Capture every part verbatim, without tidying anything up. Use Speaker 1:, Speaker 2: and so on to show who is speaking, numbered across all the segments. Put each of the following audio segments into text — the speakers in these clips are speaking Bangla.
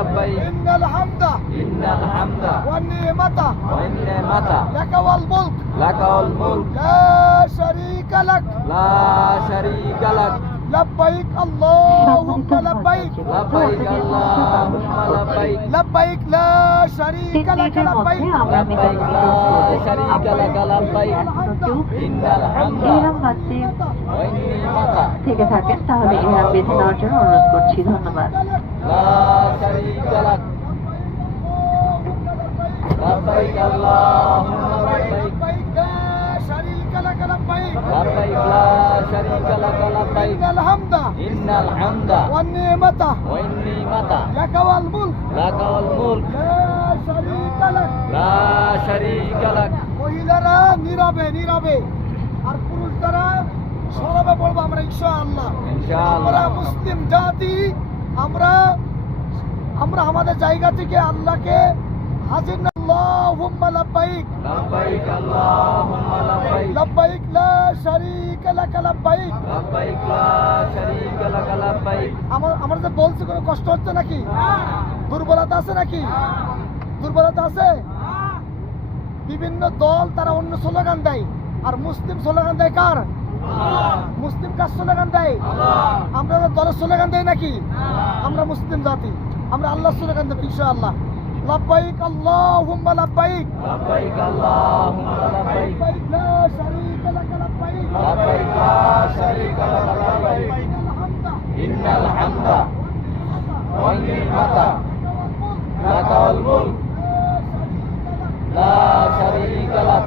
Speaker 1: لبيك
Speaker 2: إن الحمد
Speaker 1: إن الحمد
Speaker 2: والنعمة
Speaker 1: والنعمة
Speaker 2: لك والملك
Speaker 1: لك والملك
Speaker 2: لا شريك لك
Speaker 1: لا شريك لك
Speaker 2: لبيك اللهم لبيك
Speaker 1: لبيك اللهم لبيك
Speaker 2: لبيك لا شريك لك لبيك
Speaker 1: لبيك لا شريك لك لبيك إن الحمد
Speaker 3: এই নাম্বারটি
Speaker 1: والنعمة
Speaker 3: থেকে থাকেন তাহলে এই নাম বেছে নেওয়ার জন্য অনুরোধ করছি। ধন্যবাদ।
Speaker 1: لا شريك لك لبيك اللهم لبيك
Speaker 2: لبيك لا شريك لك لبيك
Speaker 1: لبيك لا شريك لك لبيك
Speaker 2: إن الحمد
Speaker 1: إن الحمد
Speaker 2: والنعمة
Speaker 1: والنعمة
Speaker 2: لك والملك
Speaker 1: لك والملك
Speaker 2: لا شريك لك
Speaker 1: لا شريك لك
Speaker 2: মহিলারা নীরবে নীরবে আর পুরুষরা সরবে বলবো আমরা ইনশাআল্লাহ। আমরা
Speaker 1: ইনশাআল্লাহ
Speaker 2: মুসলিম জাতি, আমরা আমরা আমাদের জায়গা থেকে আল্লাহকে হাজির না আল্লাহুম্মা লাব্বাইক
Speaker 1: لبيك اللهم لبيك
Speaker 2: লাব্বাইক লা শারীকা লাক লাব্বাইক।
Speaker 1: لبيك لا شريك لك لبيك
Speaker 2: আমার আমার যে বলছি কোনো কষ্ট হচ্ছে নাকি? দুর্বলতা আছে নাকি? দুর্বলতা আছে? বিভিন্ন দল তারা অন্য স্লোগান দেয়, আর মুসলিম স্লোগান দেয় কার? মুসলিম কার স্লোগান দেয়? আমরা তো দলের স্লোগান দেয় নাকি? আমরা মুসলিম জাতি, আমরা আল্লাহ স্লোগান দেব ইনশাআল্লাহ। লাব্বাইক আল্লাহুম্মা লাব্বাইক
Speaker 1: لبيك اللهم لبيك
Speaker 2: লাব্বাইক লা শারীকা লাক লাব্বাইক
Speaker 1: لبيك لا شريك لك لبيك
Speaker 2: ইন্নাল হামদা
Speaker 1: إن الحمد والنعمة لك والملك لا شريك لك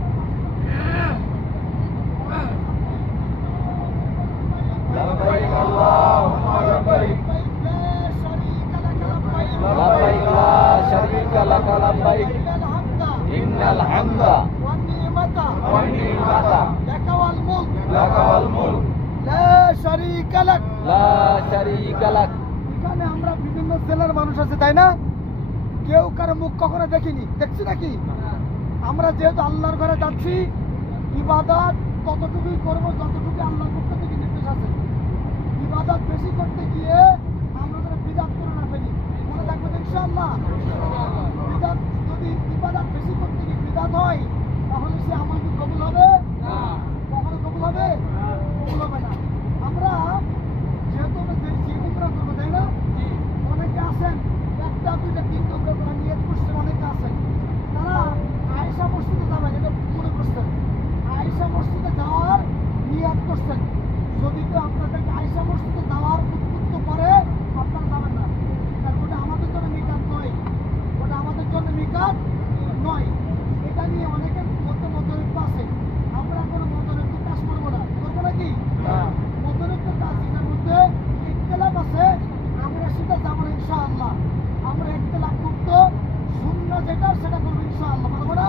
Speaker 1: لبيك اللهم لبيك لبيك لا شريك لك لبيك إن الحمد والنعمة
Speaker 2: لك والملك
Speaker 1: لك والملك
Speaker 2: لا شريك لك।
Speaker 1: لا شريك لك
Speaker 2: এখানে আমরা বিভিন্ন জেলার মানুষ আছে তাই না? কেউ কারো মুখ কখনো দেখিনি, দেখছি নাকি? আমরা যেহেতু আল্লাহর ঘরে যাচ্ছি, ইবাদত ততটুকুই করবো যতটুকু আল্লাহর পক্ষ থেকে নির্দেশ আছে। ইবাদত বেশি করতে গিয়ে আমরা যেন বিদাত করে না ফেলি, মনে রাখবেন ইনশাআল্লাহ। বিদাত যদি ইবাদত বেশি করতে গিয়ে বিদাত হয়, তাহলে সে আমল কি কবুল হবে? কখনো কবুল হবে? কবুল হবে না। আমরা যেহেতু আমরা দেখছি উমরা করবো তাই না? অনেকে আছেন একটা দুইটা তিনটা উমরা করা নিয়ত করছেন, অনেকে আছেন তারা আয়েশা মসজিদে যাবেন, এটা মনে করছেন আয়েশা মসজিদে যাওয়ার নিয়ত করছেন। যদি কেউ আপনাদেরকে আয়েশা মসজিদে যাওয়ার উদ্বুদ্ধ করে, আপনারা যাবেন না, কারণ ওটা আমাদের জন্য মিকাত নয়, ওটা আমাদের জন্য মিকাত নয়। এটা নিয়ে অনেকের মধ্যে মতৈক্য আছে। আমরা কোনো মতৈক্য কাজ করবো না, করবো নাকি? মতৈক্য কাজ এটার মধ্যে ইখতিলাফ আছে, আমরা সেটা যাবো না ইনশাআল্লাহ। আমরা ইখতিলাফ মুক্ত সুন্নাহ যেটা সেটা করবো ইনশাআল্লাহ, পারবো না?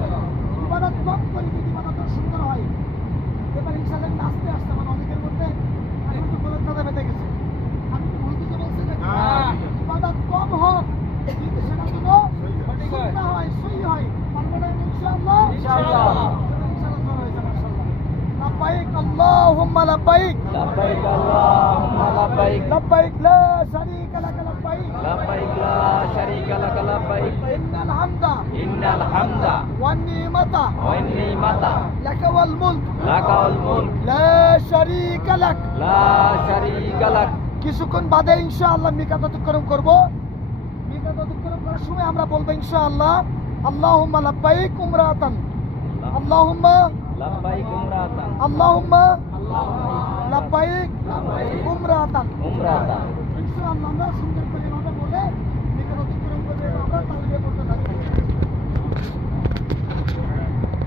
Speaker 2: ইবাদত কম করি কিন্তু ইবাদত সুন্দর হয়। এবার ইনশাআল্লাহ নাচতে আসতে মানে অনেকের মধ্যে এখন তো বলে দাদা বেঁধে গেছে। আমি কি ভুল কিছু বলছি নাকি? ইবাদত কম হোক কিন্তু সেটা যেন সুন্নাহ হয়, সহি হয়, পারবো না ইনশাআল্লাহ? ইনশাআল্লাহ ইনশাআল্লাহ হয়েছে মাশাআল্লাহ। লাব্বাইক আল্লাহুম্মা লাব্বাইক
Speaker 1: لبيك اللهم لبيك
Speaker 2: লাব্বাইক লা শারীকা লাক লাব্বাইক
Speaker 1: لبيك لا شريك لك لبيك
Speaker 2: ইন্নাল হামদা
Speaker 1: إن الحمد
Speaker 2: ওয়ান নি'মাতা
Speaker 1: والنعمة
Speaker 2: লাক ওয়াল মুলক
Speaker 1: لك والملك
Speaker 2: লা শারীকা লাক।
Speaker 1: لا شريك لك
Speaker 2: কিছুক্ষণ বাদে ইনশাআল্লাহ মিকাত অতিক্রম করব। মিকাত অতিক্রম করার সময় আমরা বলবো ইনশাআল্লাহ আল্লাহুম্মা লাব্বাইক উমরাতান আল্লাহুম্মা
Speaker 1: لبيك امرأة
Speaker 2: আল্লাহুম্মা লাব্বাইক উমরাতান।
Speaker 1: عمرة
Speaker 2: ইনশাআল্লাহ আমরা সুন্দর